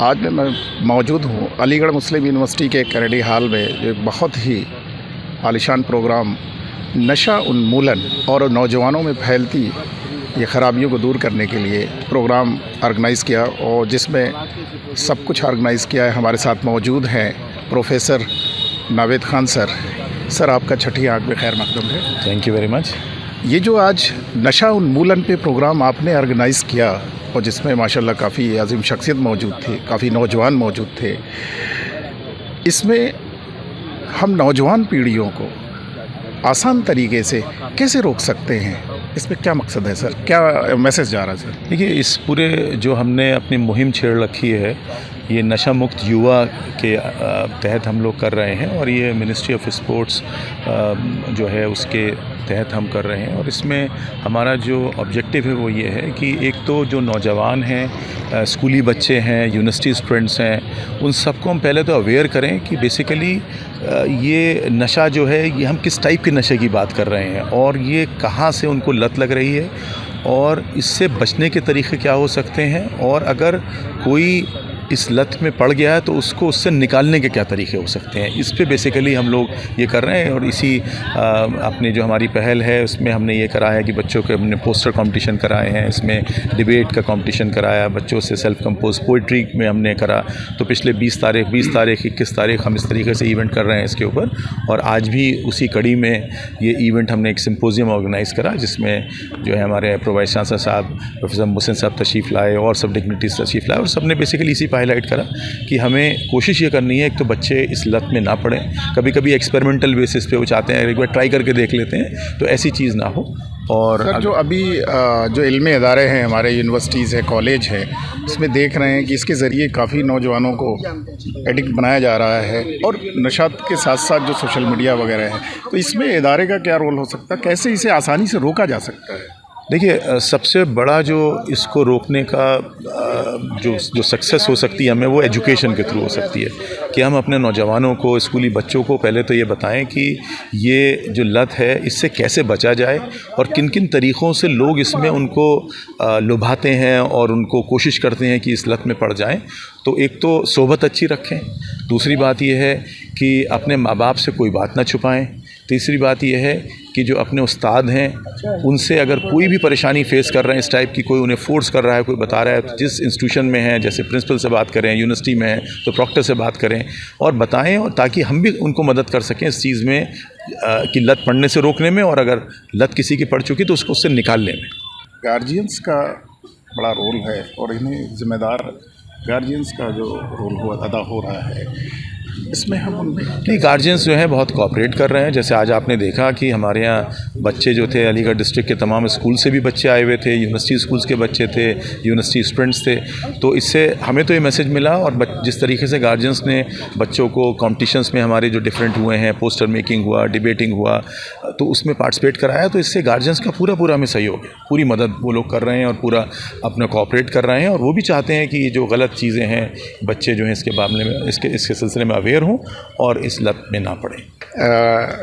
आज मैं मौजूद हूँ अलीगढ़ मुस्लिम यूनिवर्सिटी के कैनेडी हॉल में। जो बहुत ही आलिशान प्रोग्राम नशा उन्मूलन और नौजवानों में फैलती ये ख़राबियों को दूर करने के लिए प्रोग्राम ऑर्गेनाइज़ किया, और जिसमें सब कुछ ऑर्गेनाइज़ किया है। हमारे साथ मौजूद हैं professor Naved Khan sir. Sir, आपका छठी आंख में खैर मकदम है। Thank you very much. ये जो आज नशा उन्मूलन पे प्रोग्राम आपने ऑर्गेनाइज़ किया, और जिसमें माशाल्लाह काफ़ी अजीम शख्सियत मौजूद थी, काफ़ी नौजवान मौजूद थे, इसमें हम नौजवान पीढ़ियों को आसान तरीके से कैसे रोक सकते हैं? इसमें क्या मकसद है सर, क्या मैसेज जा रहा है सर? देखिए, इस पूरे जो हमने अपनी मुहिम छेड़ रखी है, ये नशा मुक्त युवा के तहत हम लोग कर रहे हैं, और ये मिनिस्ट्री ऑफ स्पोर्ट्स जो है उसके तहत हम कर रहे हैं। और इसमें हमारा जो ऑब्जेक्टिव है वो ये है कि एक तो जो नौजवान हैं, स्कूली बच्चे हैं, यूनिवर्सिटी स्टूडेंट्स हैं, उन सबको हम पहले तो अवेयर करें कि बेसिकली ये नशा जो है ये हम किस टाइप के नशे की बात कर रहे हैं, और ये कहाँ से उनको लत लग रही है, और इससे बचने के तरीके क्या हो सकते हैं, और अगर कोई इस लत में पड़ गया है तो उसको उससे निकालने के क्या तरीके हो सकते हैं। इस पे बेसिकली हम लोग ये कर रहे हैं। और इसी अपनी जो हमारी पहल है उसमें हमने ये करा है कि बच्चों के हमने पोस्टर कंपटीशन कराए हैं, इसमें डिबेट का कंपटीशन कराया, बच्चों से सेल्फ कंपोज पोइट्री में हमने करा। तो पिछले 20 तारीख 21 तारीख हम इस तरीके से इवेंट कर रहे हैं इसके ऊपर। और आज भी उसी कड़ी में ये इवेंट हमने एक सिम्पोजियम ऑर्गेनाइज़ करा, जिसमें जो है हमारे प्रो वाइस चांसलर साहब प्रोफेसर मोहसिन साहब तशरीफ़ लाए, और सब डिग्निटीज़ तशरीफ़ लाए, और सब ने बेसिकली इसी हाईलाइट करा कि हमें कोशिश ये करनी है, एक तो बच्चे इस लत में ना पड़े। कभी कभी एक्सपेरिमेंटल बेसिस पे वो चाहते हैं एक बार ट्राई करके देख लेते हैं, तो ऐसी चीज़ ना हो। और सर, जो अभी जो इल्मी इदारे हैं, हमारे यूनिवर्सिटीज़ है, कॉलेज है, इसमें देख रहे हैं कि इसके ज़रिए काफ़ी नौजवानों को एडिक्ट बनाया जा रहा है, और नशात के साथ साथ जो सोशल मीडिया वगैरह है, तो इसमें इदारे का क्या रोल हो सकता है? कैसे इसे आसानी से रोका जा सकता है? देखिए, सबसे बड़ा जो इसको रोकने का जो सक्सेस हो सकती है हमें, वो एजुकेशन के थ्रू हो सकती है कि हम अपने नौजवानों को, स्कूली बच्चों को पहले तो ये बताएं कि ये जो लत है इससे कैसे बचा जाए, और किन किन तरीक़ों से लोग इसमें उनको लुभाते हैं और उनको कोशिश करते हैं कि इस लत में पड़ जाएं। तो एक तो सोहबत अच्छी रखें, दूसरी बात यह है कि अपने माँ बाप से कोई बात ना छुपाएं, तीसरी बात यह है कि जो अपने उस्ताद हैं उनसे अगर कोई भी परेशानी फेस कर रहे हैं इस टाइप की, कोई उन्हें फोर्स कर रहा है, कोई बता रहा है, तो जिस इंस्टीट्यूशन में है, जैसे प्रिंसिपल से बात करें, यूनिवर्सिटी में है तो प्रॉक्टर से बात करें और बताएं, और ताकि हम भी उनको मदद कर सकें इस चीज़ में कि लत पड़ने से रोकने में, और अगर लत किसी की पड़ चुकी तो उसको उससे निकालने में। गार्जियंस का बड़ा रोल है, और इन्हें ज़िम्मेदार गार्जियंस का जो रोल अदा हो रहा है, इसमें हम नहीं, गार्जियंस जो हैं बहुत कोऑपरेट कर रहे हैं। जैसे आज आपने देखा कि हमारे यहाँ बच्चे जो थे, अलीगढ़ डिस्ट्रिक्ट के तमाम स्कूल से भी बच्चे आए हुए थे, यूनिवर्सिटी स्कूल्स के बच्चे थे, यूनिवर्सिटी स्टूडेंट्स थे। तो इससे हमें तो ये मैसेज मिला, और जिस तरीके से गार्जियंस ने बच्चों को कॉम्पिटिशन्स में हमारे जो डिफरेंट हुए हैं, पोस्टर मेकिंग हुआ, डिबेटिंग हुआ, तो उसमें पार्टिसिपेट कराया, तो इससे गार्जियंस का पूरा हमें सहयोग है, पूरी मदद वो लोग कर रहे हैं और पूरा अपना कोऑपरेट कर रहे हैं। और वो भी चाहते हैं कि जो गलत चीज़ें हैं, बच्चे जो हैं इसके मामले में, इसके सिलसिले में अवेयर हों और इस लत में ना पड़े।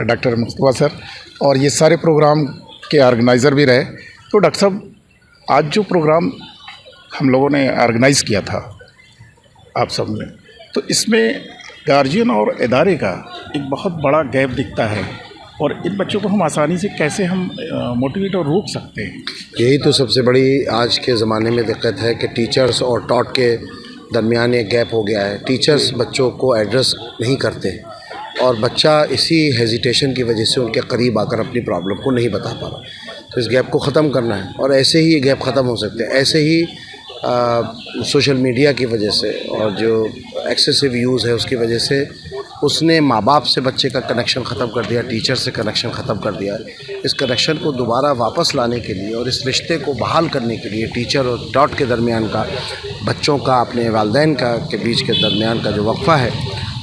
डॉक्टर मुस्तफा सर, और ये सारे प्रोग्राम के ऑर्गेनाइज़र भी रहे। तो डॉक्टर साहब, आज जो प्रोग्राम हम लोगों ने ऑर्गेनाइज़ किया था आप सब ने, तो इसमें गार्जियन और इदारे का एक बहुत बड़ा गैप दिखता है, और इन बच्चों को हम आसानी से कैसे हम मोटिवेट और रोक सकते हैं? यही तो सबसे बड़ी आज के ज़माने में दिक्कत है कि टीचर्स और टॉट के दरमियान एक गैप हो गया है। टीचर्स बच्चों को एड्रेस नहीं करते, और बच्चा इसी हेजिटेशन की वजह से उनके करीब आकर अपनी प्रॉब्लम को नहीं बता पा रहा। तो इस गैप को ख़त्म करना है, और ऐसे ही ये गैप ख़त्म हो सकते हैं। ऐसे ही सोशल मीडिया की वजह से और जो एक्सेसिव यूज़ है उसकी वजह से उसने माँ बाप से बच्चे का कनेक्शन ख़त्म कर दिया, टीचर से कनेक्शन ख़त्म कर दिया। इस कनेक्शन को दोबारा वापस लाने के लिए और इस रिश्ते को बहाल करने के लिए टीचर और डॉट के दरमियान का, बच्चों का अपने वालिदैन का के बीच के दरमियान का जो वक्फ़ा है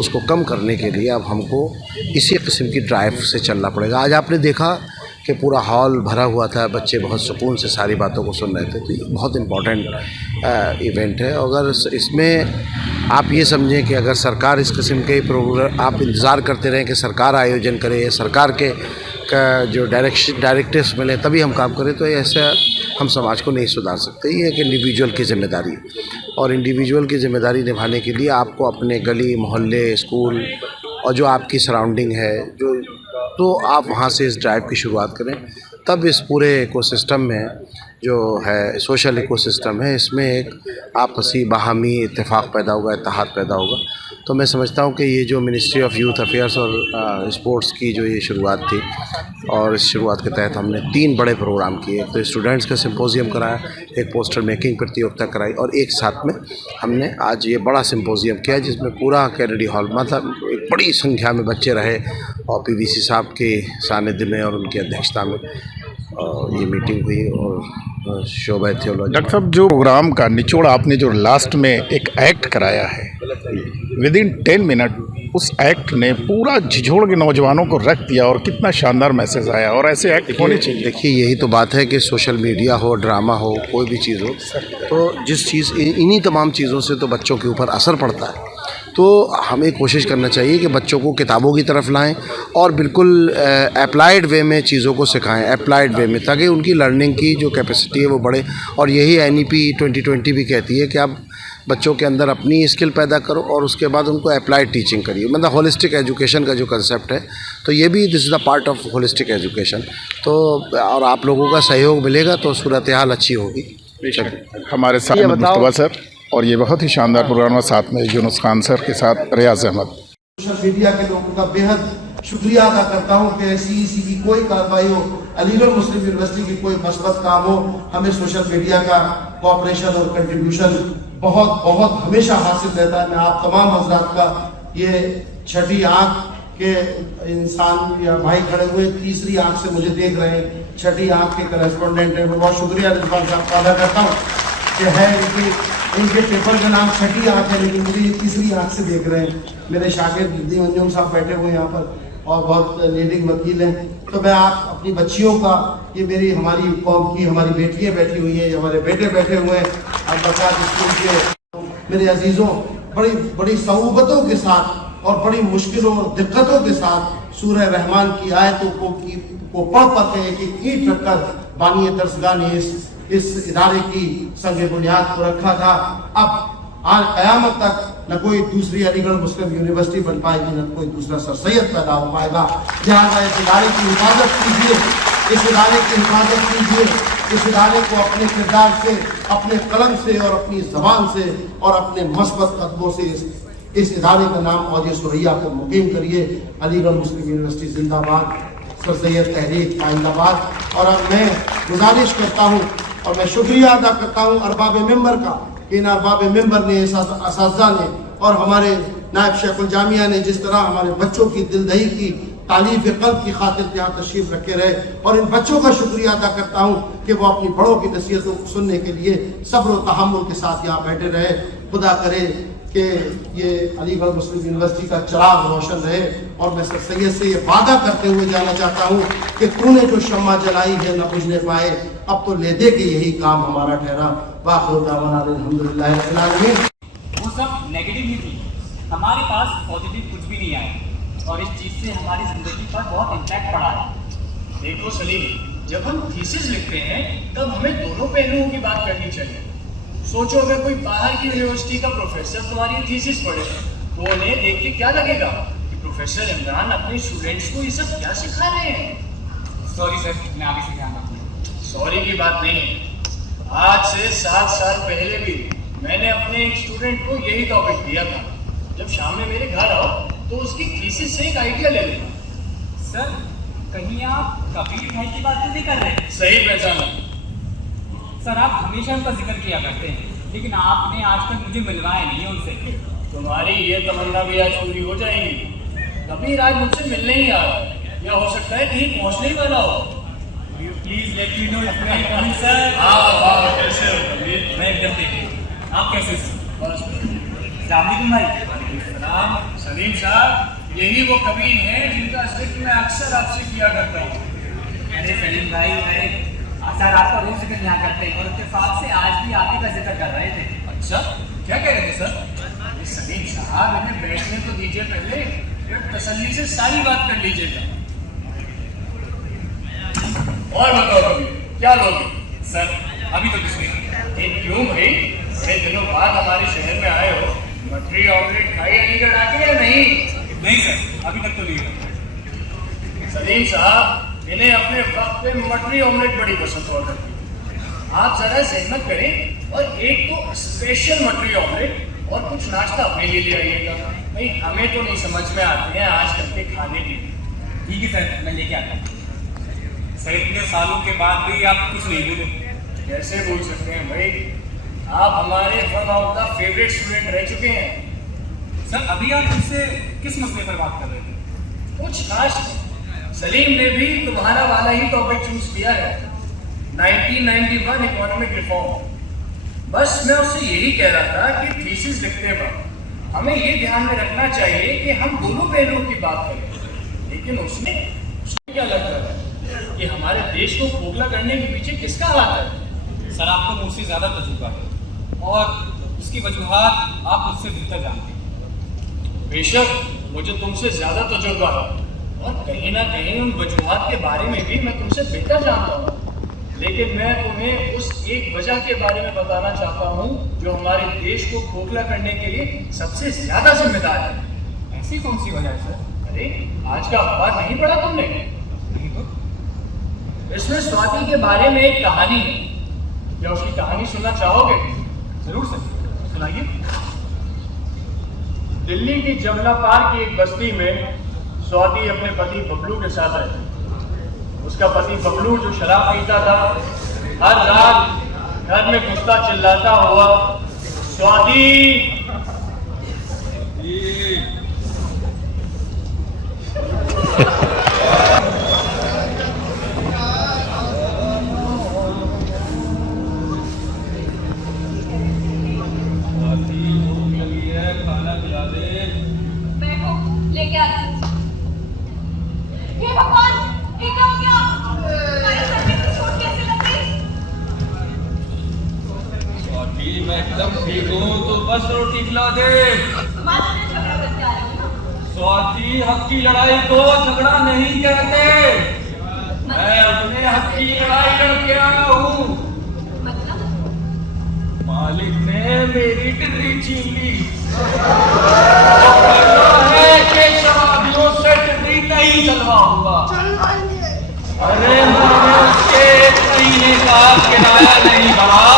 उसको कम करने के लिए अब हमको इसी किस्म की ड्राइव से चलना पड़ेगा। आज आपने देखा कि पूरा हॉल भरा हुआ था, बच्चे बहुत सुकून से सारी बातों को सुन रहे थे। तो ये बहुत इम्पॉर्टेंट इवेंट है। अगर इसमें आप ये समझें कि अगर सरकार इस किस्म के प्रोग्राम, आप इंतज़ार करते रहें कि सरकार आयोजन करे या सरकार के का जो डायरेक्टिव्स मिले तभी हम काम करें, तो ऐसा हम समाज को नहीं सुधार सकते। ये एक इंडिविजुअल की जिम्मेदारी है, और इंडिविजुअल की जिम्मेदारी निभाने के लिए आपको अपने गली मोहल्ले स्कूल और जो आपकी सराउंडिंग है तो आप वहाँ से इस ड्राइव की शुरुआत करें। तब इस पूरे इकोसिस्टम में जो है सोशल इकोसिस्टम है, इसमें एक आपसी बाहमी इत्तेफाक पैदा होगा, इत्तेहाद पैदा होगा। तो मैं समझता हूँ कि ये जो मिनिस्ट्री ऑफ यूथ अफेयर्स और स्पोर्ट्स की जो ये शुरुआत थी, और इस शुरुआत के तहत हमने 3 बड़े प्रोग्राम किए। एक तो स्टूडेंट्स का सिम्पोजियम कराया, एक पोस्टर मेकिंग प्रतियोगिता कराई, और एक साथ में हमने आज ये बड़ा सिम्पोजियम किया जिसमें पूरा कैनेडी हॉल मतलब एक बड़ी संख्या में बच्चे रहे, और पीवीसी साहब के सानिध्य में और उनकी अध्यक्षता में ये मीटिंग हुई और शोभा थियोलॉजी। डॉक्टर साहब, जो प्रोग्राम का निचोड़ आपने जो लास्ट में एक एक्ट कराया है, विदिन 10 मिनट उस एक्ट ने पूरा झिझोड़ के नौजवानों को रख दिया, और कितना शानदार मैसेज आया, और ऐसे एक्ट होने चाहिए। देखिए, यही तो बात है कि सोशल मीडिया हो, ड्रामा हो, कोई भी चीज़ हो, तो जिस चीज़ इन्हीं तमाम चीज़ों से तो बच्चों के ऊपर असर पड़ता है। तो हमें कोशिश करना चाहिए कि बच्चों को किताबों की तरफ लाएं और बिल्कुल अप्लाइड वे में चीज़ों को सिखाएं, अप्लाइड वे में, ताकि उनकी लर्निंग की जो कैपेसिटी है वो बढ़े। और यही NEP 2020 भी कहती है कि आप बच्चों के अंदर अपनी स्किल पैदा करो और उसके बाद उनको अप्लाइड टीचिंग करिए, मतलब होलिस्टिक एजुकेशन का जो कंसेप्ट है, तो ये भी this is the part of holistic education. तो और आप लोगों का सहयोग मिलेगा तो सूरत हाल अच्छी होगी। हमारे साथ मुस्तफा सर, और ये बहुत ही शानदार प्रोग्राम है, साथ में यूनुस खान सर के साथ रियाज अहमद। सोशल मीडिया के लोगों का बेहद शुक्रिया अदा करता हूँ कि CEC की कोई कार्रवाई हो, अलीगढ़ मुस्लिम यूनिवर्सिटी की कोई मस्बत काम हो, हमें सोशल मीडिया का कोऑपरेशन और कंट्रीब्यूशन बहुत बहुत हमेशा हासिल रहता है। मैं आप तमाम हजरात का ये छठी आँख के इंसान या भाई खड़े हुए, तीसरी आँख से मुझे देख रहे हैं, छठी आँख के करस्पॉन्डेंट है, मैं बहुत शुक्रिया रिजवान साहब का अदा करता हूँ कि है इनके पेपर का नाम छठी आँख है, लेकिन मुझे ये तीसरी आँख से देख रहे हैं। मेरे शागिर्द दी मंजूम साहब बैठे हुए यहाँ पर और बहुत लीडिंग वकील हैं। तो मैं आप अपनी बच्चियों का, ये मेरी हमारी कौम की हमारी बेटियाँ बैठी हुई हैं, हमारे बेटे बैठे हुए हैं, अब बरसात स्कूल के मेरे अजीज़ों, बड़ी बड़ी सऊबतों के साथ और बड़ी मुश्किलों और दिक्कतों के साथ सूरह रहमान की आयतों को पढ़ पाते हैं कि ईंट रखकर बानी दरसगाह ने इस इदारे की संग बुनियाद को रखा था। अब आज क़यामत तक न कोई दूसरी अलीगढ़ मुस्लिम यूनिवर्सिटी बन पाएगी, न कोई दूसरा सर सैयद पैदा हो पाएगा। लिहाजा इस इदारे की हिफाजत कीजिए, इस इदारे की हिफाजत कीजिए, इस इदारे को अपने किरदार से, अपने कलम से और अपनी ज़बान से और अपने मस्बत कदमों से इस इदारे का नाम औज सुरैया को मुकीम करिए। अलीगढ़ मुस्लिम यूनिवर्सिटी जिंदाबाद, सर सैयद तहरीक आइंदाबाद। और अब मैं गुजारिश करता हूँ और मैं शुक्रिया अदा करता हूँ अरबाब मेंबर का, कि इन अरबाब मेंबर ने, असातिज़ा ने और हमारे नायब शेखुल जामिया ने जिस तरह हमारे बच्चों की दिलदही की तालीफ क़ल्ब की खातिर यहाँ तशरीफ़ रखे रहे। और इन बच्चों का शुक्रिया अदा करता हूँ कि वो अपनी बड़ों की नसीहतों को सुनने के लिए सब्र और तहम्मुल के साथ यहाँ बैठे रहे। खुदा करे कि ये अलीगढ़ मुस्लिम यूनिवर्सिटी का चिराग रोशन रहे। और मैं सर सैयद से ये वादा करते हुए जाना चाहता हूँ कि तूने जो शम्मा जलाई है न बुझने पाए, अब तो ले दे के यही काम हमारा ठहरा। वाखिर दावाना अल्हम्दुलिल्लाह रब्बिल आलमीन। वो सब नेगेटिव ही थी, हमारे पास पॉजिटिव कुछ भी नहीं आया, और इस चीज़ से हमारी ज़िंदगी पर बहुत इम्पैक्ट पड़ा है। देखो सलीम, जब हम थीसिस लिखते हैं तब हमें दोनों पहलुओं की बात करनी चाहिए। सोचो अगर कोई बाहर की यूनिवर्सिटी का प्रोफेसर तुम्हारी थीसिस पढ़े तो उन्हें देख के क्या लगेगा कि प्रोफेसर इमरान अपने स्टूडेंट्स को ये सब क्या सिखा रहे हैं। सॉरी सर, मैं आगे से ध्यान रखूँगा। सॉरी की बात नहीं है। आज से 7 साल पहले भी मैंने अपने एक स्टूडेंट को यही टॉपिक दिया था। जब शाम में मेरे घर आओ तो उसकी थीसिस से एक आइडिया ले लेना। सर, कहीं आप कबीर भाई की बात तो नहीं कर रहे? सही पहचाना। सर, आप हमेशा उनका जिक्र किया करते हैं, लेकिन आपने आज तक मुझे मिलवाया नहीं है उनसे। तुम्हारी ये तमन्ना भी आज पूरी हो जाएगी। कबीर आज मुझसे मिलने ही आ रहा है, या हो सकता है कहीं पहुंचने ही वाला हो। Please let me know if you are coming sir. हाँ, कैसे हो कबीर? मैं एकदम ठीक हूँ, आप कैसे हो? सलाम भाई। सलाम। सलीम साहब, यही वो कबीर हैं जिनका जिक्र मैं अक्सर आपसे किया करता हूँ। अरे सलीम भाई, अरे सर आपका रोज जिक्र यहाँ करते हैं और इत्तेफाक से आज भी आप ही का जिक्र कर रहे थे। अच्छा, क्या कह रहे थे सर? सलीम साहब, इन्हें बैठने तो दीजिए, पहले तसल्ली से सारी बात कर लीजिएगा। और बताओ कभी क्या लोगे? सर अभी तो कुछ नहीं। ये क्यों भाई? बड़े दिनों बाद हमारे शहर में आए हो, मटरी ऑमलेट खाई अलीगढ़ आके या नहीं? नहीं सर अभी तक तो नहीं हुआ। सलीम साहब, इन्हें अपने वक्त पे मटरी ऑमलेट बड़ी पसंद हुआ करती है। आप जरा जहमत करें और एक तो स्पेशल मटरी ऑमलेट और कुछ नाश्ता अपने लिए ले आइएगा। भाई हमें तो नहीं समझ में आते हैं आजकल के खाने की। ठीक है सर मैं लेके आता हूँ। सर इतने सालों के बाद भी आप कुछ नहीं बोले। कैसे बोल सकते हैं भाई? आप हमारे one of the favourite student रह चुके हैं। सर अभी आप मुझसे किस मसले पर बात कर रहे थे? कुछ खास नहीं। सलीम ने भी तुम्हारा वाला ही टॉपिक चूज किया है, 1991 इकोनॉमिक रिफॉर्म। बस मैं उससे यही कह रहा था कि थीसिस लिखते वक्त हमें ये ध्यान में रखना चाहिए कि हम दोनों पहलुओं की बात करें। लेकिन उसने क्या लगता है कि हमारे देश को खोखला करने के पीछे किसका हाथ है? सर आपको मुझसे ज़्यादा तजुर्बा है और उसकी वजूहात आप मुझसे बेहतर जानते हैं। बेशक मुझे तुमसे ज्यादा तजुर्बा है और कहीं ना कहीं उन वजूहात के बारे में भी मैं तुमसे बेहतर जानता हूँ। लेकिन मैं तुम्हें उस एक वजह के बारे में बताना चाहता हूँ जो हमारे देश को खोखला करने के लिए सबसे ज्यादा जिम्मेदार है। ऐसी कौन सी वजह है सर? अरे आज का अखबार नहीं पढ़ा तुमने? नहीं तो इसमें स्वाति के बारे में एक कहानी है। क्या उसकी कहानी सुनना चाहोगे? जरूर सर सुनाइए। दिल्ली की जमुना पार की एक बस्ती में स्वाति अपने पति बबलू के साथ रहती। उसका पति बबलू जो शराब पीता था, हर रात घर में घुसता चिल्लाता हुआ स्वाति खाना खिला दे। बैठो लेके आती हूँ। हे भगवान ये क्या हो गया? हमारे सर पे इतनी चोट कैसे लग गई? स्वाति मैं एकदम ठीक हूँ, तो बस रोटी खिला दे। माँ से झगड़ा करके आ रही हूँ ना। स्वाति हक की लड़ाई को झगड़ा नहीं कहते। मैं अपने हक की लड़ाई लड़के आया हूँ। मतलब मालिक ने मेरी टिर्री छीन ली। शराबियों से टिर्री नहीं चलवाऊंगा। अरे मैंने उसके 1 महीने का किराया नहीं भरा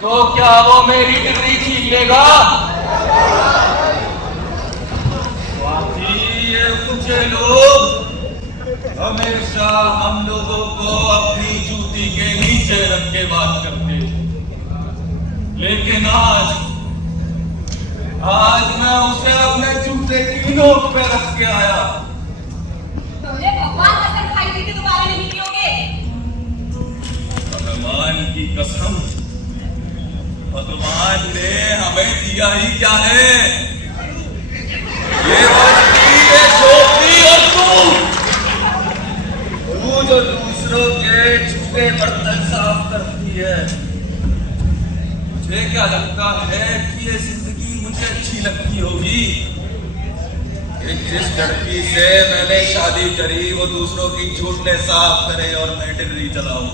तो क्या वो मेरी टिर्री छीन लेगा? ये ऊंचे लोग हमेशा हम लोगों को अपनी जूती के नीचे रख के बात करते, लेकिन आज मैं उसे अपने जूते की नोक पे रख के आया। तुमने भगवान कसम खाई थी कि दोबारा नहीं पियोगे। भगवान की कसम, भगवान ने हमें दिया ही क्या है? ये बस्ती, ये झोपड़ी और तू जो दूसरों के छूटे बर्तन साफ करती है। मुझे क्या लगता है कि ये जिंदगी मुझे अच्छी लगती होगी कि जिस लड़की से मैंने शादी करी वो दूसरों की छूटने साफ करे और मैं टिर्री चलाऊं।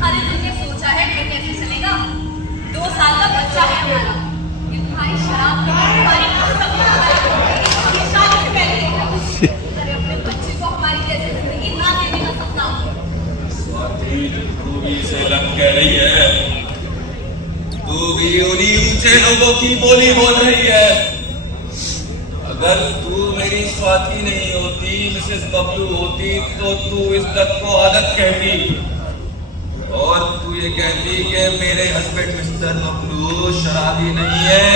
अरे तुमने सोचा है घर कैसे चलेगा? 2 साल का बच्चा है हमारा। ये तुम्हारी शराब तुम्हारी ये शादी से पहले देखा। अरे अपने बच्चे को हमारी जैसी जिंदगी ना देने का सपना। स्वाति तू भी से लग कह रही है, तू भी उन्हीं ऊंचे लोगों की बोली बोल रही है। अगर तू मेरी स्वाति नहीं होती, मिसेस बबलू होती, तो तू इस तक को आदत कहती और तू ये कहती कि मेरे हस्बैंड मिस्टर बबलू शराबी नहीं है,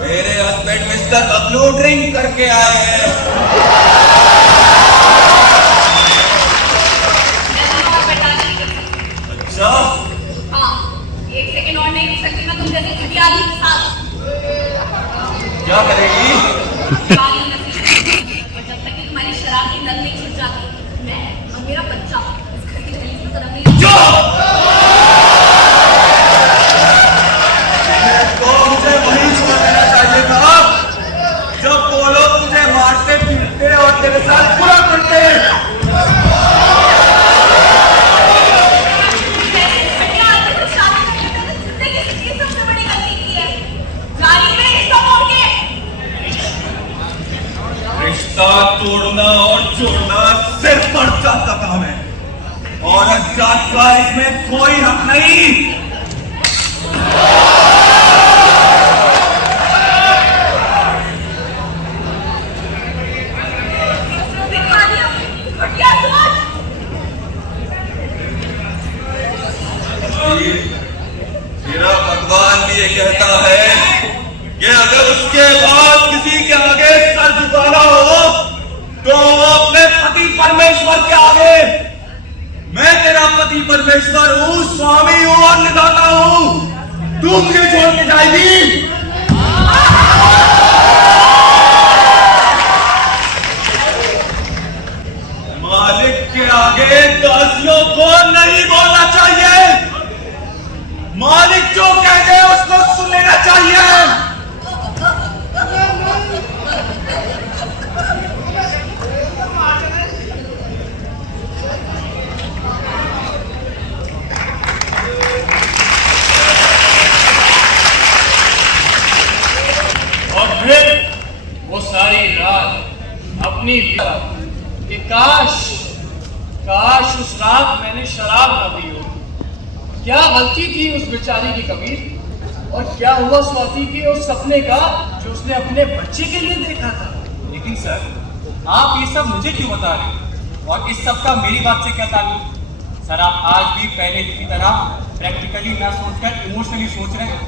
मेरे हस्बैंड मिस्टर बबलू ड्रिंक करके आए हैं। अच्छा हाँ, 1 सेकंड और नहीं रुक सकती मैं तुम जैसे घटिया आदमी के साथ। क्या करेगी? गाली नसीब। और जब तक कि तुम्हारी शराब की लत नहीं छूट जाती, मैं और मेरा बच्चा इस घर की दहलीज में कदम नहीं तो मुझे वही सुना देना चाहिए था जब वो लोग मुझे मारते पीटते और तेरे साथ बुरा करते। रिश्ता तोड़ना और जोड़ना सिर्फ मर्द जात का काम है, औरत जात का इसमें कोई हक नहीं। दिखा दिया घटिया सोच। मेरा भगवान भी ये कहता है कि अगर उसके बाद किसी के आगे सर झुकाना हो तो वो अपने पति परमेश्वर के आगे। मैं तेरा पति परमेश्वर हूँ, स्वामी हूँ और निदाता हूँ। तू मुझे छोड़ के जाएगी? मालिक के आगे दासियों को नहीं बोलना चाहिए। मालिक जो कह दे उसको सुन लेना चाहिए। और फिर वो सारी रात अपनी कि काश उस रात मैंने शराब न पी हो। क्या गलती थी उस बेचारी की कबीर, और क्या हुआ स्वाति के उस सपने का जो उसने अपने बच्चे के लिए देखा था। लेकिन सर, आप ये सब मुझे क्यों बता रहे हैं और इस सब का मेरी बात से क्या ताल्लुक? सर, आप आज भी पहले की तरह प्रैक्टिकली ना सोचकर इमोशनली सोच रहे हैं।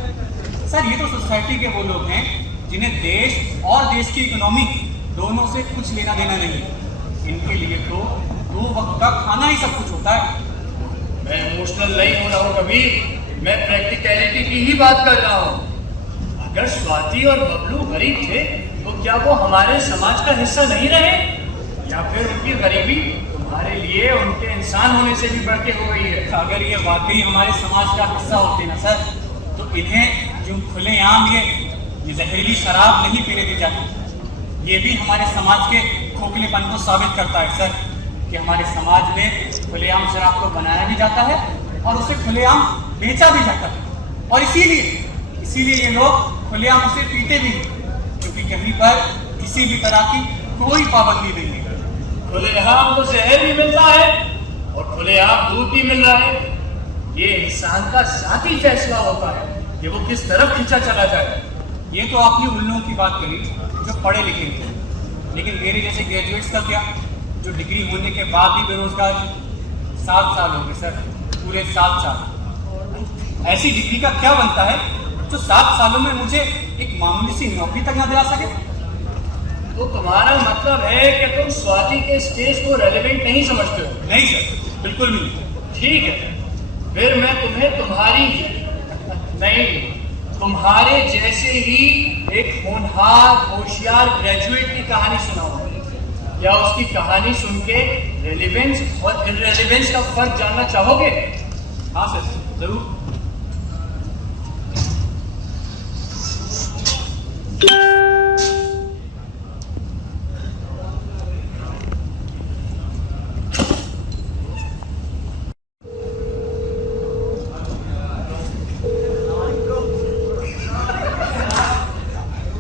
सर, ये तो सोसाइटी के वो लोग हैं जिन्हें देश और देश की इकोनॉमी दोनों से कुछ लेना देना नहीं। इनके लिए तो 2 वक्त का खाना ही सब कुछ होता है। मैं इमोशनल नहीं हो रहा हूँ कबीर, मैं प्रैक्टिकलिटी की ही बात कर रहा हूँ। अगर स्वाति और बबलू गरीब थे तो क्या वो हमारे समाज का हिस्सा नहीं रहे, या फिर उनकी गरीबी तुम्हारे लिए उनके इंसान होने से भी बढ़ के हो गई है? अगर ये वाकई हमारे समाज का हिस्सा होते ना सर, तो इन्हें जो खुलेआम ये जहरीली शराब नहीं पीने दी जाती। ये भी हमारे समाज के खोखलेपन को साबित करता है सर, कि हमारे समाज में खुलेआम शराब को बनाया भी जाता है और उसे खुलेआम बेचा भी जाता है। और इसीलिए ये लोग खुलेआम उसे पीते भी हैं, क्योंकि कहीं पर किसी भी तरह की कोई पाबंदी नहीं है। खुलेआम तो जहर भी मिलता है और खुलेआम दूध भी मिल रहा है। ये इंसान का जाती फैसला होता है कि वो किस तरफ खींचा चला जाए। ये तो आपने उन लोगों की बात करी जो पढ़े लिखे थे, लेकिन मेरे जैसे ग्रेजुएट्स का क्या, जो डिग्री होने के बाद भी बेरोजगार। 7 साल हो गए सर, पूरे 7 साल। ऐसी डिग्री का क्या बनता है जो 7 सालों में मुझे एक मामूली सी नौकरी तक ना दिला सके? तो तुम्हारा मतलब है कि तुम स्वाति के स्टेज को रेलेवेंट नहीं समझते हो? नहीं सर, बिल्कुल भी नहीं। ठीक है, फिर मैं तुम्हें तुम्हारे जैसे ही एक होनहार होशियार ग्रेजुएट की कहानी सुनाऊंगा। क्या उसकी कहानी सुन के रेलेवेंस और इररेलेवेंस का फर्क जानना चाहोगे? हाँ सर, जरूर।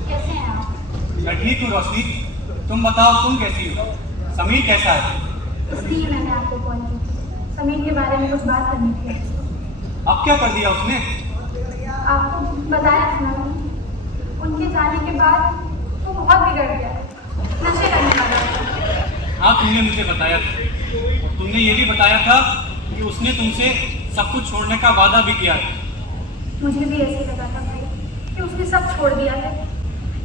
कैसे हैं आप? मैं ठीक हूँ रोशनी, तुम बताओ तुम कैसी हो? समीर कैसा है? इसलिए मैंने आपको कॉल किया। समीर के बारे में कुछ बात करनी थी। अब क्या कर दिया उसने? आपको बताया था ना, उनके जाने के बाद वो बहुत बिगड़ गया, नशे करने लगा। हाँ, तुमने मुझे बताया था, और तुमने ये भी बताया था कि उसने तुमसे सब कुछ छोड़ने का वादा भी किया है। मुझे भी ऐसे लगा था भाई कि उसने सब छोड़ दिया है,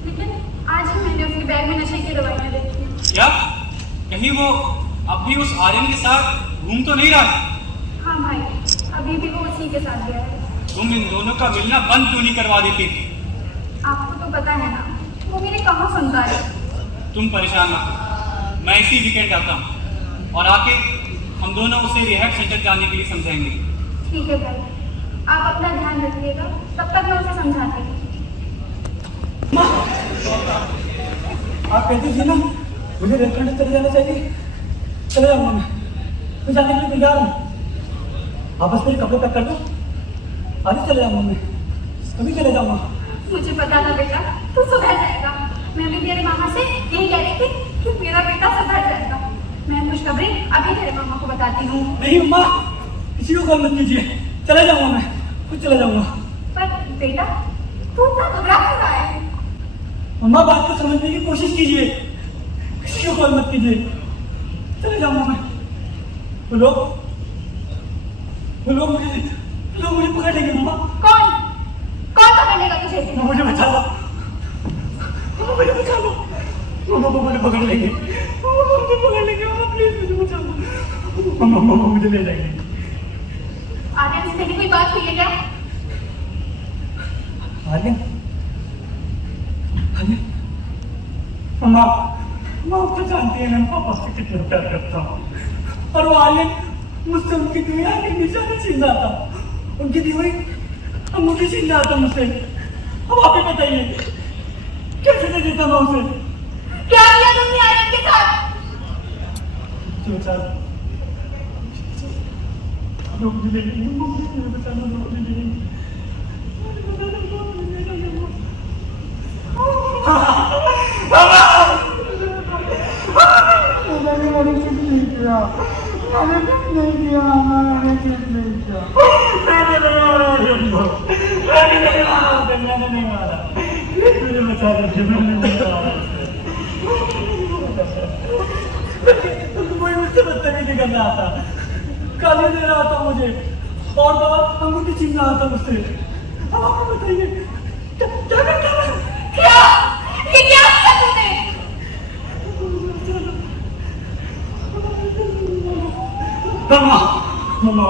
लेकिन आज ही मैंने उसके बैग में नशे की दवाइयाँ देखी। क्या कहीं वो अब भी उस आर्यन के साथ घूम तो नहीं रहा? हाँ भाई, अभी भी वो उसी के साथ गया है। तुम इन दोनों का मिलना बंद क्यों नहीं करवा देती? आपको तो पता है ना, वो मेरी कहाँ सुनता है। तुम परेशान मत, मैं इसी वीकेंड आता हूँ और आके हम दोनों उसे रिहैब सेंटर जाने के लिए समझाएंगे। ठीक है भाई, आप अपना ध्यान रखिएगा, तब तक मैं उसे समझाती हूँ। आप कहती थी ना मुझे रेस्टोरेंट चले जाना चाहिए, चले जाऊंगा मैं जाने के लिए तैयार हूँ। आप बस मेरे कपड़े पैक कर दो, आज चले जाऊंगा मैं, अभी चले जाऊंगा। मुझे पता था बेटा तू सुधर जाएगा। मैं भी तेरे मामा से यही कह रही थी कि अभी तेरे मामा को बताती हूँ। नहीं अम्मा, किसी को कॉल मत कीजिए, चला जाऊंगा मैं, खुद चला जाऊंगा। पर बेटा तू इतना घबरा क्यों रहा है? अम्मा बात को समझने की कोशिश कीजिए, किसी को कॉल मत कीजिए, चले जाऊंगा मैं। वो लोग मुझे पकड़ लेंगे अम्मा। कौन पकड़ लेगा तुझे? मुझे बचा लो, मुझे बचा लो, मुझे पकड़ लेंगे, मुझे पकड़ लेंगे, प्लीज मुझे बचा लो, मम्मा मुझे ले जाएंगे। आर्यन से तेरी कोई बात हुई है क्या? आर्यन अम्मा आप तो जानती है मैं पापा से कितना प्यार करता हूँ, और वो आर्यन मुझसे उनकी दुनिया के निशान छीन रहा था, उनकी दी हुई अंगूठी छीन रहा था मुझसे। अब आप ही बताइए कैसे दे देता मैं उसे? क्या किया तुमने आर्यन के साथ? जो चार लोग मुझे बचाना, लोग मुझे कोई मुझसे बदतमीजी कर रहा था, गाली दे रहा था मुझे, और बात अंगूठी छीन रहा था मुझसे। अब आपको बताइए क्या करता मैं? क्या किया तूने? मम्मा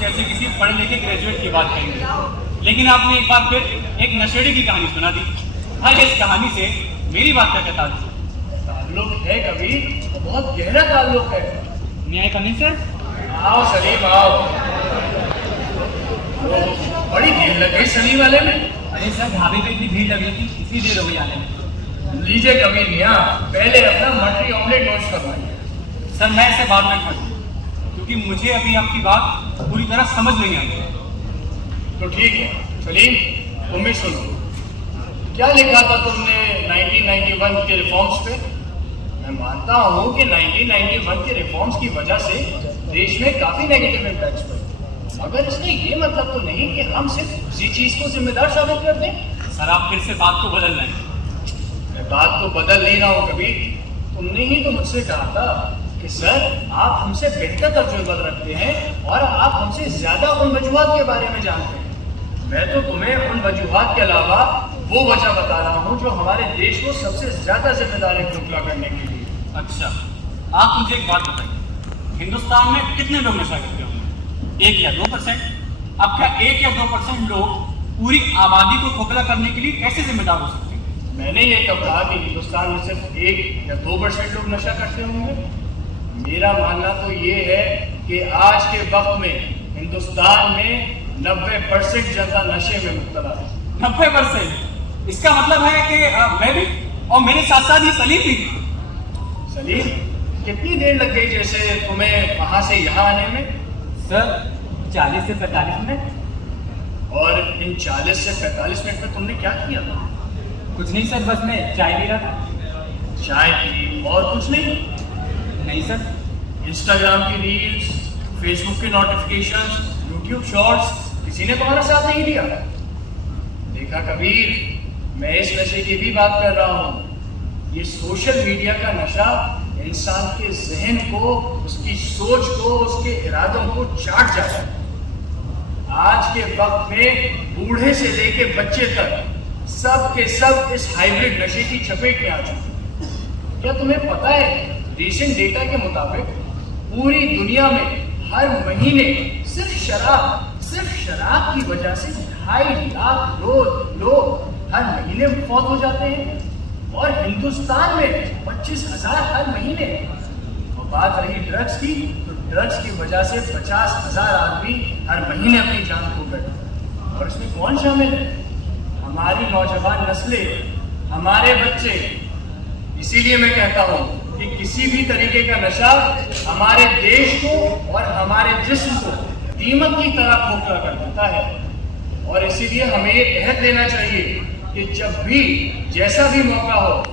जैसे किसी पढ़े लिखे ग्रेजुएट की बात करेंगे, लेकिन आपने एक बार फिर एक नशेड़ी की कहानी सुना दी। हाँ, इस कहानी से मेरी बात का ताल्लुक है कबीर, बहुत गहरा ताल्लुक है। न्याय करने सर। आओ सलीम आओ। बड़ी भीड़ लग गई सलीम वाले में। अरे सर, ढाबे पे इतनी भीड़ लगी थी, इसी देर हो गई आने में। लीजिए कबीर मियाँ, पहले अपना मटरी ऑमलेट नोट करवाइए। सर मैं ऐसे बात में करूँ, क्योंकि मुझे अभी आपकी बात पूरी तरह समझ नहीं आई। तो ठीक है सलीम, तुम भी सुनो। क्या लिखा था तुमने 1991 के रिफॉर्म्स पे? मैं मानता हूँ कि 1991 के रिफॉर्म्स की वजह से देश में काफी नेगेटिव इम्पैक्ट्स पड़े, मगर इसका ये मतलब तो नहीं कि हम सिर्फ उसी चीज को जिम्मेदार साबित कर दें। सर आप फिर से बात को बदल रहे हैं। मैं बात तो बदल नहीं रहा हूँ कबीर, तुमने ही तो मुझसे कहा था कि सर आप हमसे बेहतर तजुर्बा रखते हैं और आप हमसे ज्यादा उन वजूहात के बारे में जानते हैं। मैं तो तुम्हें उन वजूहात के अलावा वो वजह बता रहा हूँ जो हमारे देश को सबसे ज्यादा जिम्मेदारी खुला करने के लिए। अच्छा, आप मुझे एक बात बताइए, हिंदुस्तान में कितने लोग नशा करते होंगे? 1 या 2%? अब क्या 1 या 2% लोग पूरी आबादी को खोखला करने के लिए कैसे जिम्मेदार हो सकते हैं? मैंने ये कब कहा कि हिंदुस्तान में सिर्फ 1 या 2% लोग नशा करते होंगे? मेरा मानना तो ये है कि आज के वक्त में हिंदुस्तान में 90% जनता नशे में मुब्तला है। 90%? इसका मतलब है कि मैं भी और मेरे साथ साथ ही सलीम भी। सलीम, कितनी देर लग गई जैसे तुम्हें वहां से यहाँ आने में? सर 40 से 45 मिनट। और इन 40 से 45 मिनट में तुमने क्या किया था? कुछ नहीं सर, बस मैं चाय पी रहा था। चाय पी और कुछ नहीं? नहीं सर। इंस्टाग्राम की रील्स, फेसबुक के नोटिफिकेशंस, यूट्यूब शॉर्ट्स किसी ने तुम्हारा साथ नहीं दिया? देखा कबीर, मैं इस नशे की भी बात कर रहा हूँ। ये सोशल मीडिया का नशा इंसान के जहन को, उसकी सोच को, उसके इरादों को चाट जाता है। आज के वक्त में बूढ़े से लेके बच्चे तक सब के सब इस हाइब्रिड नशे की चपेट में आ चुके हैं। क्या तुम्हें पता है, रीसेंट डेटा के मुताबिक पूरी दुनिया में हर महीने सिर्फ शराब की वजह से 2.5 लाख लोग हर महीने मौत हो जाते हैं, और हिंदुस्तान में 25,000 हर महीने। और बात रही ड्रग्स की, तो ड्रग्स की वजह से 50,000 आदमी हर महीने अपनी जान खो बैठे। और इसमें कौन शामिल है? हमारी नौजवान नस्लें, हमारे बच्चे। इसीलिए मैं कहता हूँ कि किसी भी तरीके का नशा हमारे देश को और हमारे जिस्म को दीमक की तरह खोखला कर देता है। और इसीलिए हमें ये अहद लेना चाहिए कि जब भी जैसा भी मौका हो